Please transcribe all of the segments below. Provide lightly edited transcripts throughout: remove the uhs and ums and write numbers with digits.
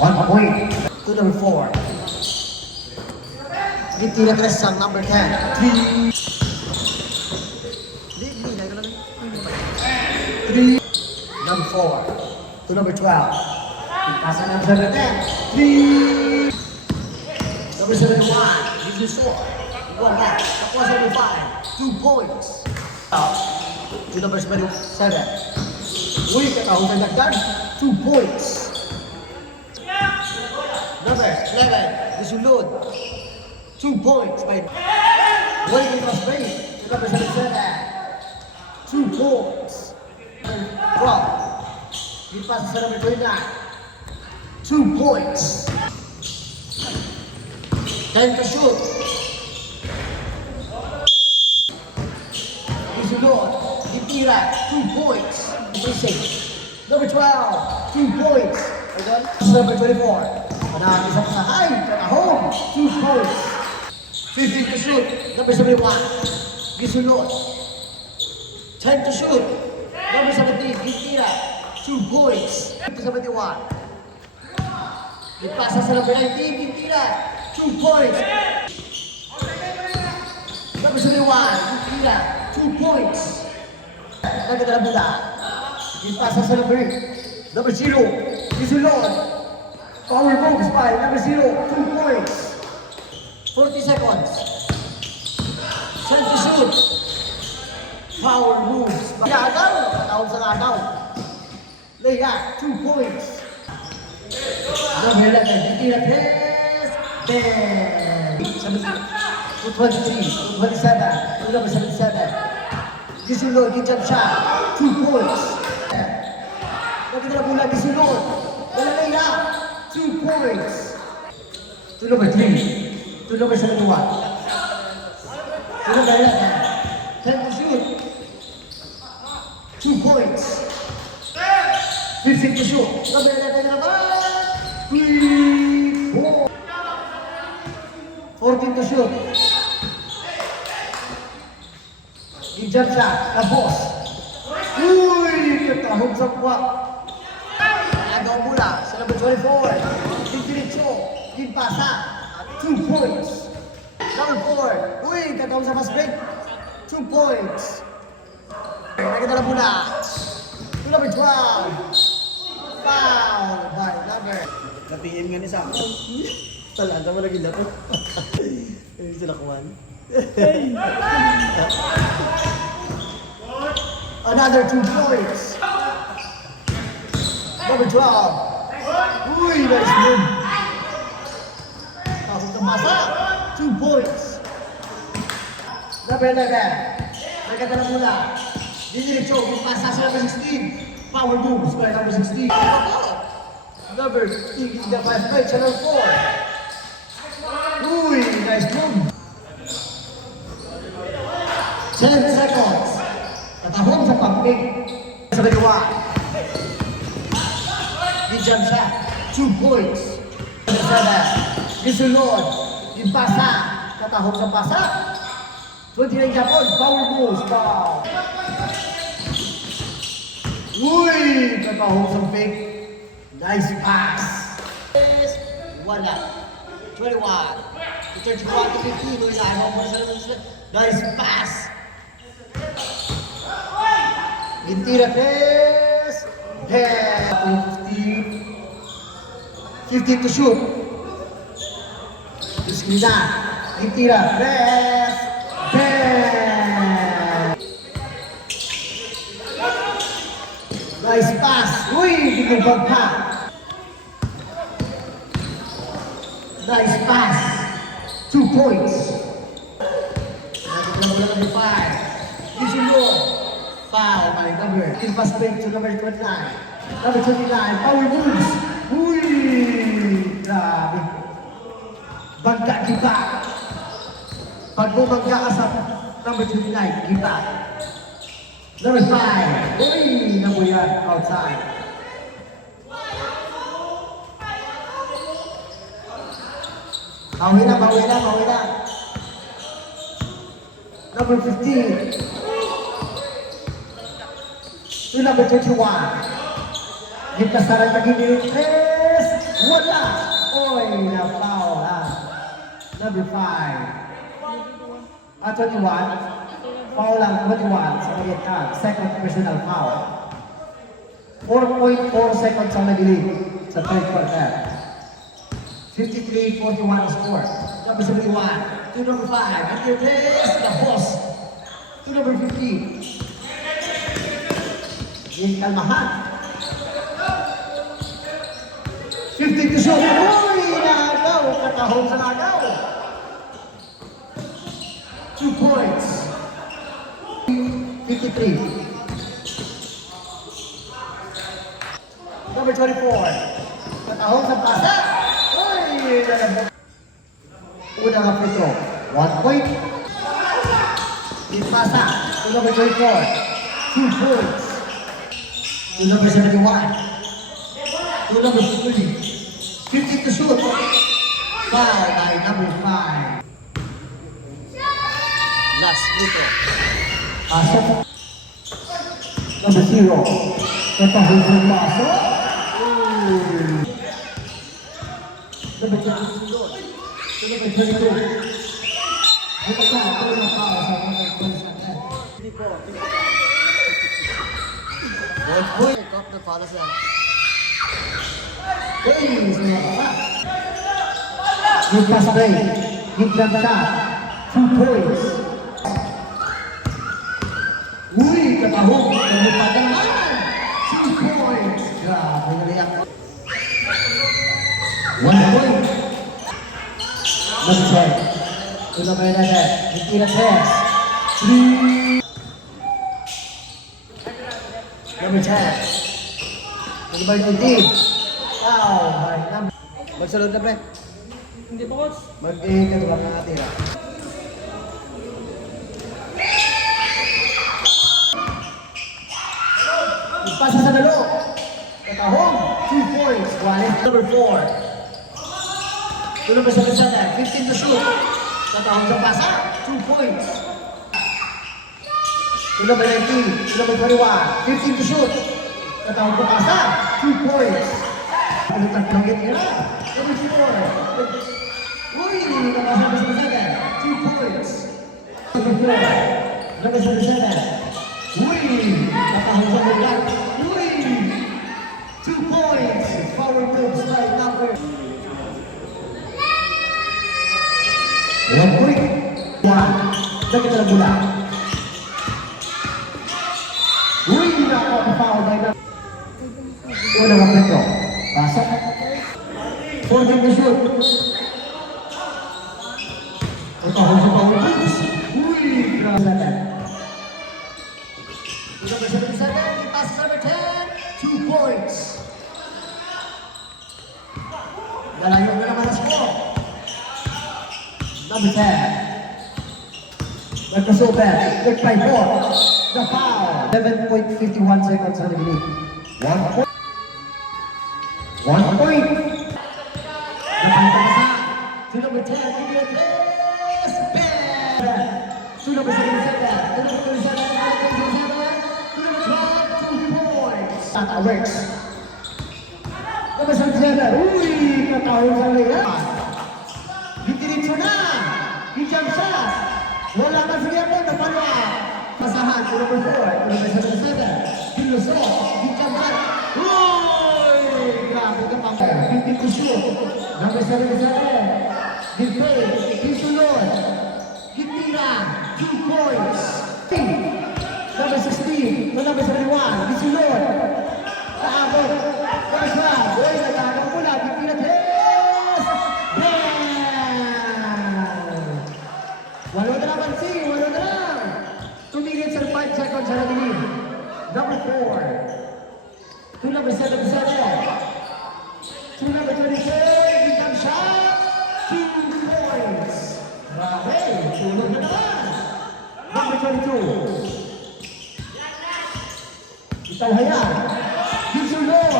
1 point to number 4. Tira Crescent, number 10. 3. 3. Number 4 to number 12. Pasa number 10. 3. Number 71. Gives you short. One back. Tapos number 5. 2 points. To number 7. Uy, katahugan nagdan. 2 points. Number 11. Disulod. 2 points. Waiting was made. To number 77. 2 points. 12. He passes to number 29. 2 points. 10 to shoot. Disulod. Itira. 2 points. Number 6. Number 12. 2 points. Number 24. Manahal isang sa high. Home. 2 points. 15 to shoot. Number 71. Disulod. 10 to shoot. Number 17. Itira. 2 points. 71. Ipasa sa number 19. Itira. 2 points. Number 71. Itira. 2 points. Nagdala mula. Ipasa sa number 0. Disulod. Power moves by number 0. 2 points. 40 seconds. 10 to shoot. Power moves. Agaw. Katawag sa agaw. Layup. 2 points. Number 11. Itira. Press. 10. 23. 27. Number 77. Disulod. Jump shot. 2 points. Nagdala mula. Disulod. Wala layup. 2 points. To number 3. To number 71. To number 11. 10 to shoot. 2 points. 15 to shoot. Number 11 naman. 3, 4. 14 to shoot. Jump shot. Tapos. Uy! Katahog sa kwa. Agaw mula sa number 24. Diretso. Pasa. 2 points. Number 4. Uy! Katahog sa basket. 2 points. Nagdala mula. To number 12. Foul by number. Natingin nga ni sa ako. Talaga mo lagi na to. Hindi sila kuhan. Another 2 points. Number 12. Uy! Nice move. Tapos na masa. 2 points. Number 11. Nagdala mula. Diretso. Pasa sa number 16. Power moves by number 16. Number 15, the 5 points, number 4. Uy, nice move. 10 seconds. Katahong sa pag-pick. Sa dalawa. Jump shot. 2 points. 7. Disulod. Pasa. Katahong sa pasa. 29 Japon. Power moves. Foul. Uy, katahong sa pick. Nice pass. Wala. 21. To 31 to 15. Nice pass. Intira press. 15 to shoot. Iskina. Intira press. 10. Nice pass. Uy, binubag pa. Nice pass. 2 points. Number 5. Disulod. Foul by number. In fast break to number 29. Number 29. Power moves. Uy! Grabe. Bangga kita. Pag bumangga ka sa number 29, kita. Number 5. Uy! Nabuyan outside. Bawi na. Number 15. To number 21. Nagkasaran na gini. Tres. Wala. Oy, na-foul ha. Number 5. 21. Foul lang, 21 sa Mariet Card. Second personal foul. 4.4 seconds ang nagilid sa third quarter. 53-41 ang score. Number 71 to number 5. And your place, the boss. To number 15. Yung kalmahan. 50 to shoot. Uy, nagaw. Katahon sa nagaw. 2 points. 53. Number 24. Katahon sa pasa. Uy, nagaw. Unang aprito. 1 point. Ipasa. To number 24. 2 points. To number 71. To number 3. 50 to shoot. Foul by number 5. Last frito. Pasok. Number 0. Katahon sa pasa. Number 22. To number 22. Ito ka. Ito na foul sa number 27. One point. Take off the foul sa. Hey, good pass play. Good jump shot. 2 points. Uy, katahong. Nagpagangan. 2 points. Grabe, naliyak. 1 point. Number 10. Ito ba yun natin? Nikita Tess. 3. Number 10. Number 15. Wow, my number. Magsalod na pre. Hindi pa, coach. Mag-iingat lang na natin. Ipasa sa dalo. Katahong. 2 points. Wallet number 4. Tulong pa sa kasada. 15 to shoot. Katahong sa pasa. 2 points. Tulong pa 19. Tulong pa 21. 15 to shoot. Katahong sa pasa. 2 points. Ano tatlongit nila? Number 4. Uy, nakasa sa kasada. 2 points. Number 4. Number 7. Uy, nakahang sa nila. Uy, 2 points. Power move strike number. 1 point. 1. Dagit na mula. Uy, nakaka-foul by the... Unang aprito. Pasok. 14 to shoot. Ito ako sa power moves. Uy, grabe. Number 77, pass number 10, 2 points. Lalayo na naman ang score. Number 10. Nagkasober, pick by 4. The foul. 7.51 seconds on the lead. 1 point. 1 point. Napantasa. To number 10, India Tess. To number 77, to number 37, to number 12, 2 points. Tata works. Number 77, uy, katahon sa liya. Didiretso na. Di-jump shot. Wala ka siya po, napalwa. Pasahan, to number 4, to number 77. Pilusok, di-jump shot. Uy, grabe ka pang. 50 to shoot. Number 77, Dipay, Pisulon. Gitira, 2 points. Number 16, to number 71, Pisulon. Kaabot, number 12, uy, nagkakang pula, Gitira Tess. Bang! Walo na naman si, walo na lang. 2 minutes and 5 seconds sa nagilid. Number 4, to number 77. To number 23, biglang shot, 2 points. Grabe, tulog na naman. Number 22. Itaw hayan. Gisulon.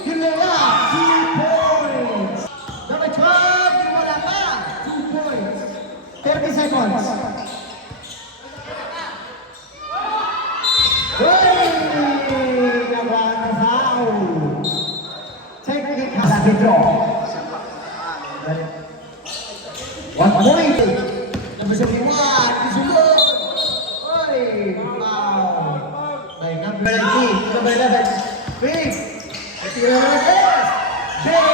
Gilera, 2 points. Number 12, wala pa, 2 points. 30 seconds. Hey! Naman na foul. free throw. 1 point. Number 71, Kisugo. Oy, foul. By number 19, number 11, Big. Natira naman, yes. Jay